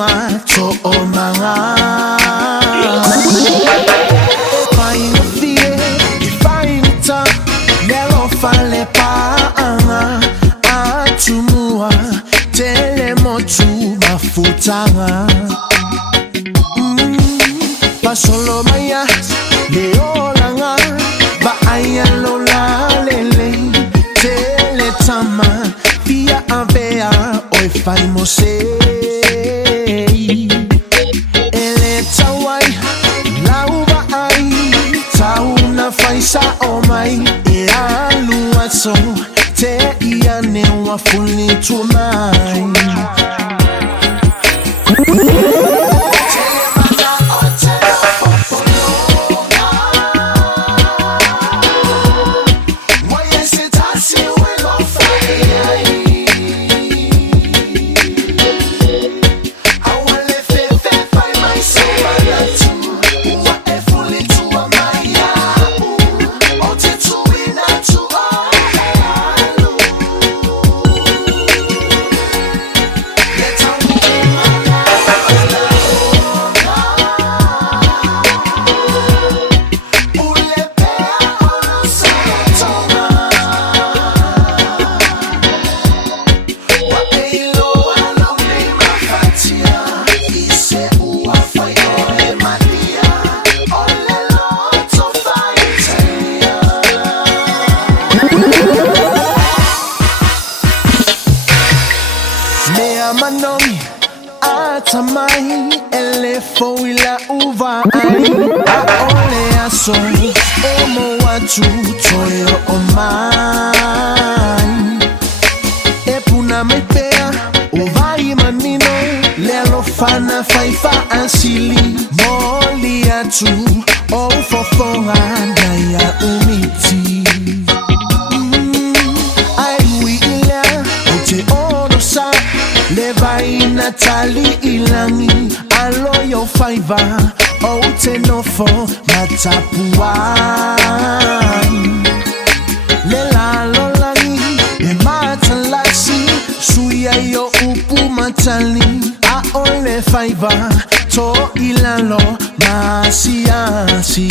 fonga to omanga. Ifainta nelo fale pa atumua telemotu bafutanga. Pasolo maya leolanga ba ayalola lele teletama via avea oi faimose eletawai lauba ai tauna faisa omai ealuaso te iane wafuli tumai. Manong atamai elefo ila uva ai aole aso emo watu toyo omai epuna mepea uvai manino lelo fana faifa asili moli atu ofofonga daya umiti Levai Natali ilangi aloyo faiva outenofo matapuai lela lolangi ematalasi suya yo upu matali aole faiva to ilalo masiasi.